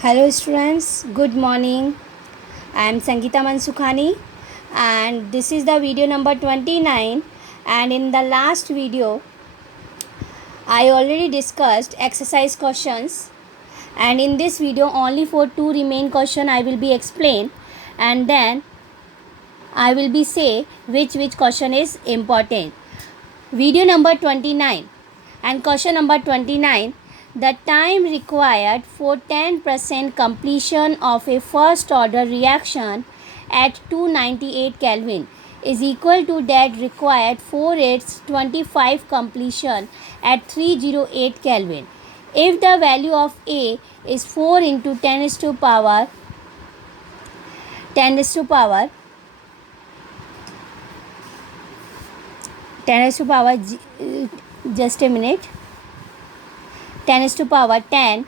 Hello students, good morning. I am Sangeeta Mansukhani and this is the video number 29, and in the last video I already discussed exercise questions, and in this video only for two remain question I will be explain, and then I will be say which question is important. Video number 29 and question number 29. The time required for 10% completion of a first order reaction at 298 Kelvin is equal to that required for its 25 completion at 308 Kelvin. If the value of A is 4 into 10 is to power 10 is to power 10 is to power just a minute 10 is to power 10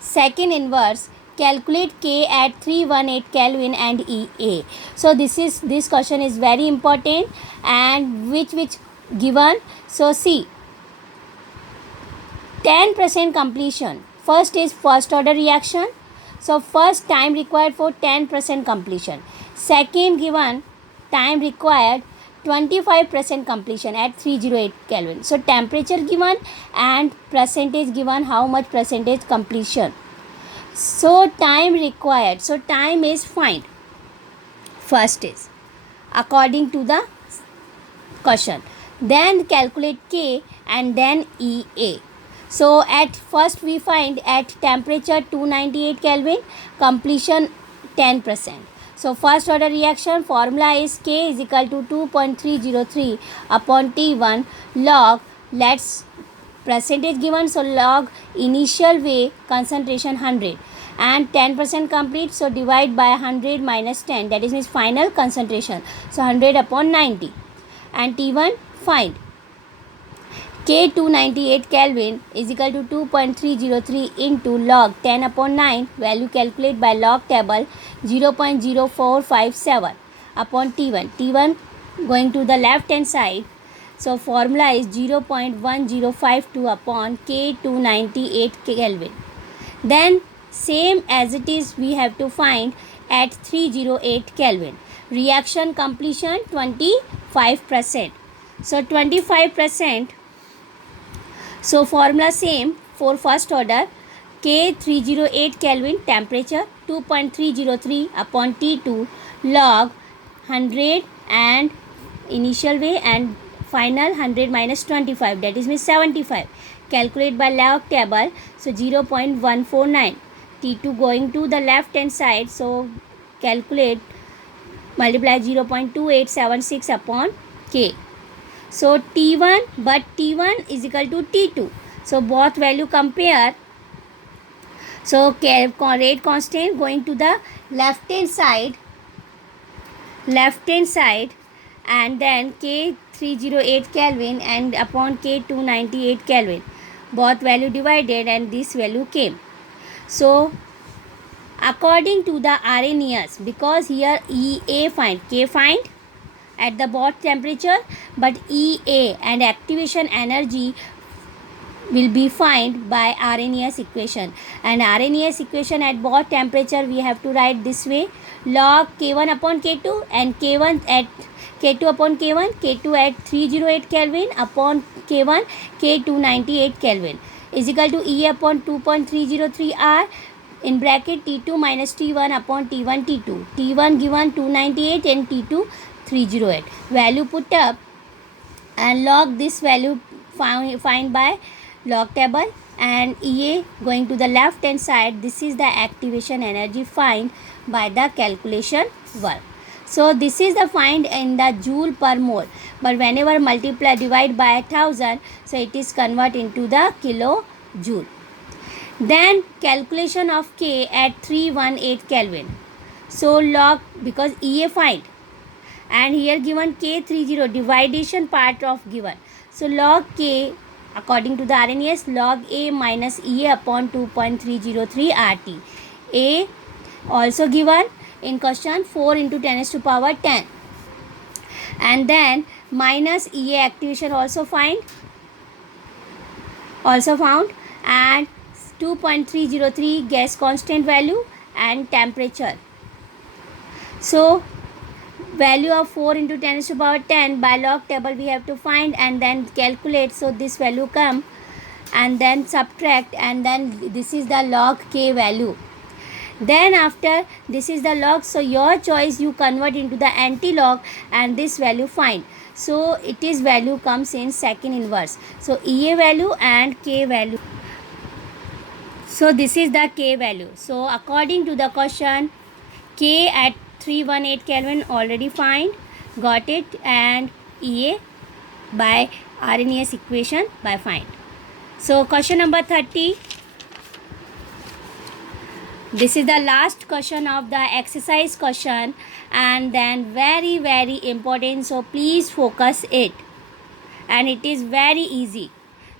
second inverse, calculate K at 318 Kelvin and EA. So this question is very important, and which given. So see, 10% completion. First is first order reaction. So first time required for 10% completion. Second given time required 25% completion at 308 Kelvin. So temperature given and percentage given, how much percentage completion. So time required. So time is find. First is according to the question. Then calculate K and then EA. So at first we find at temperature 298 Kelvin, completion 10%. So first order reaction formula is K is equal to 2.303 upon T1 log, let's percentage given, so log initial way concentration 100 and 10% complete, so divide by 100 minus 10, that is means final concentration, so 100 upon 90, and T1 find. K 298 Kelvin is equal to 2.303 into log 10 upon 9, value calculate by log table 0.0457 upon T1. T1 going to the left hand side, so formula is 0.1052 upon K 298 Kelvin. Then same as it is we have to find at 308 Kelvin. Reaction completion 25%. So 25%. So formula same for first order, K 308 Kelvin, temperature 2.303 upon T2 log 100 and initial way and final 100 minus 25, that is means 75. Calculate by log table, so 0.149. T2 going to the left hand side, so calculate multiply 0.2876 upon K. So T1, but T1 is equal to T2. So both value compare. So rate constant going to the left hand side, and then K 308 Kelvin and upon K 298 Kelvin. Both value divided and this value came. So according to the Arrhenius, because here EA find, K find at the both temperature, but EA and activation energy will be find by Arrhenius equation, and Arrhenius equation at both temperature we have to write this way, log K1 upon K2 and K1 at K2 upon K1, K2 at 308 Kelvin upon K1 K298 Kelvin is equal to E upon 2.303 R in bracket T2 minus T1 upon T1 T2. T1 given 298 and T2 308. Value put up and log this value find by log table, and EA going to the left hand side, this is the activation energy find by the calculation work. So this is the find in the joule per mole, but whenever multiply divide by 1000, so it is convert into the kilojoule. Then calculation of K at 318 Kelvin. So log, because EA find and here given K30 dividation part of given, so log K according to the Arrhenius, log A minus EA upon 2.303 RT. A also given in question 4 into 10 is to power 10, and then minus EA activation also found, and 2.303 gas constant value and temperature. So value of 4 into 10 to the power 10 by log table we have to find and then calculate. So this value come and then subtract, and then this is the log K value. Then after this is the log, so your choice, you convert into the anti-log and this value find. So it is value comes in second inverse. So EA value and K value. So this is the K value. So according to the question, K at 318 Kelvin already find, got it, and EA by Arrhenius equation by find. So question number 30. This is the last question of the exercise question, and then very very important, so please focus it, and it is very easy.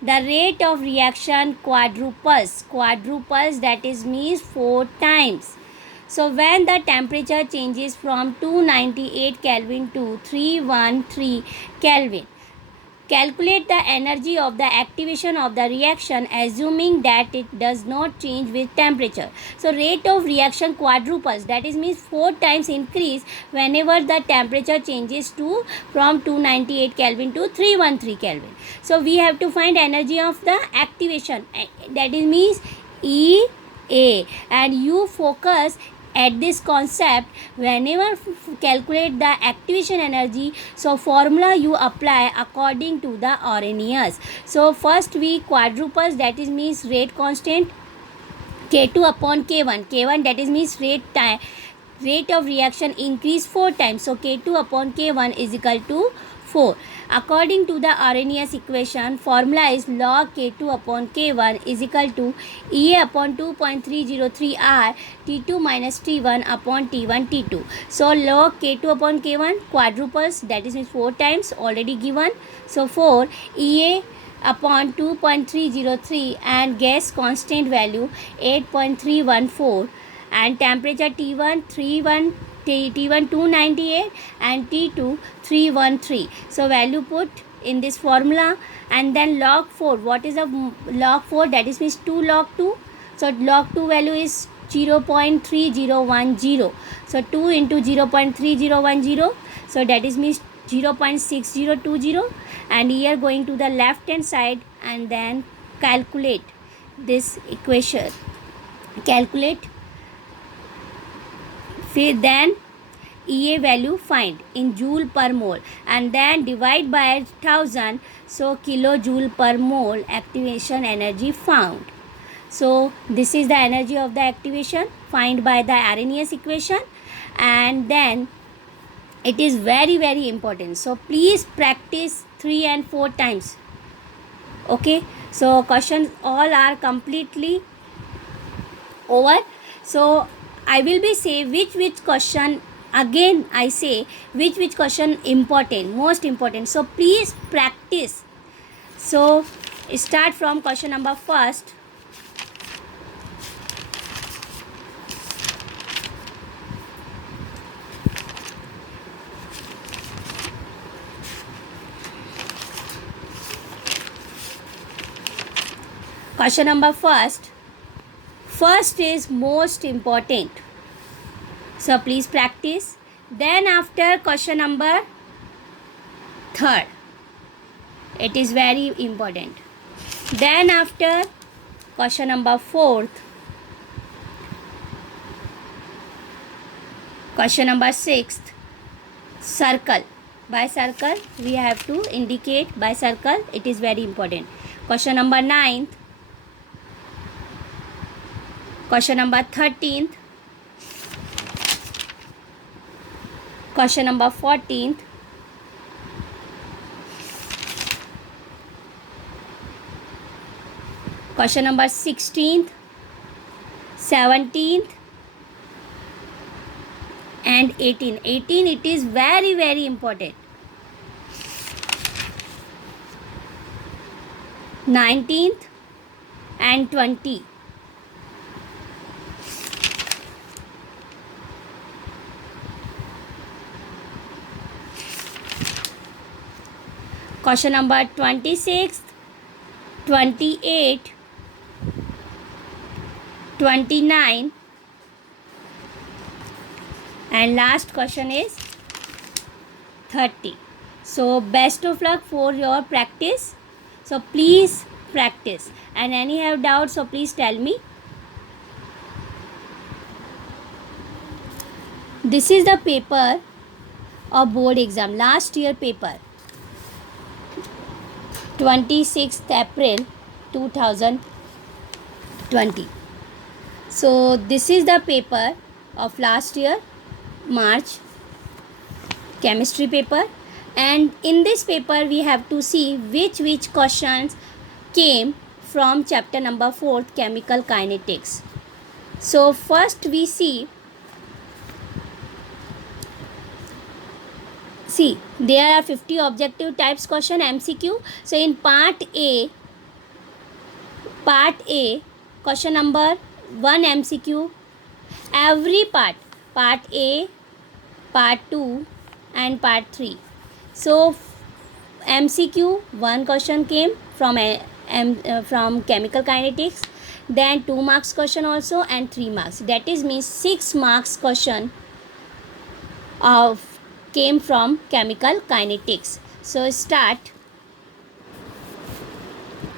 The rate of reaction quadruples, that is means 4 times. So when the temperature changes from 298 Kelvin to 313 Kelvin, calculate the energy of the activation of the reaction assuming that it does not change with temperature. So rate of reaction quadruples, that is means 4 times increase whenever the temperature changes to from 298 Kelvin to 313 Kelvin. So we have to find energy of the activation, that is means EA, and you focus at this concept whenever calculate the activation energy. So formula you apply according to the Arrhenius. So first we quadruples, that is means rate constant K2 upon K1, that is means rate of reaction increase 4 times. So K2 upon K1 is equal to 4. According to the Arrhenius equation, formula is log K2 upon K1 is equal to EA upon 2.303 R T2 minus T1 upon T1 T2. So log K2 upon K1 quadruples, that is 4 times already given. So 4 EA upon 2.303 and gas constant value 8.314 and temperature T1 298 and T2 313. So value put in this formula, and then log 4. What is a log 4? That is means 2 log 2. So log 2 value is 0.3010. So 2 into 0.3010. So that is means 0.6020, and here going to the left hand side and then calculate this equation. Then EA value find in joule per mole and then divide by 1000. So kilojoule per mole activation energy found. So this is the energy of the activation find by the Arrhenius equation, and then it is very very important. So please practice 3 and 4 times. Okay, so questions all are completely over. So I will be say which question, again I say which question important, most important. So please practice. So start from question number first. Question number first is most important. So please practice. Then after question number third, it is very important. Then after question number fourth, question number sixth, circle. By circle we have to indicate by circle, it is very important. Question number 9th, question number 13th, question number 14th, question number 16th, 17th and 18. It is very very important. 19th and 20. Question number 26, 28 29, and last question is 30. So best of luck for your practice. So please practice, and any have doubts, so please tell me. This is the paper of board exam, last year paper, 26th April 2020. So this is the paper of last year March, chemistry paper, and in this paper we have to see which questions came from chapter number 4, chemical kinetics. So first we see there are 50 objective types question MCQ. So in part A, question number 1 MCQ, every part A, part 2 and part 3. So MCQ 1 question came from chemical kinetics, then 2 marks question also, and 3 marks, that is means 6 marks question came from chemical kinetics. So start.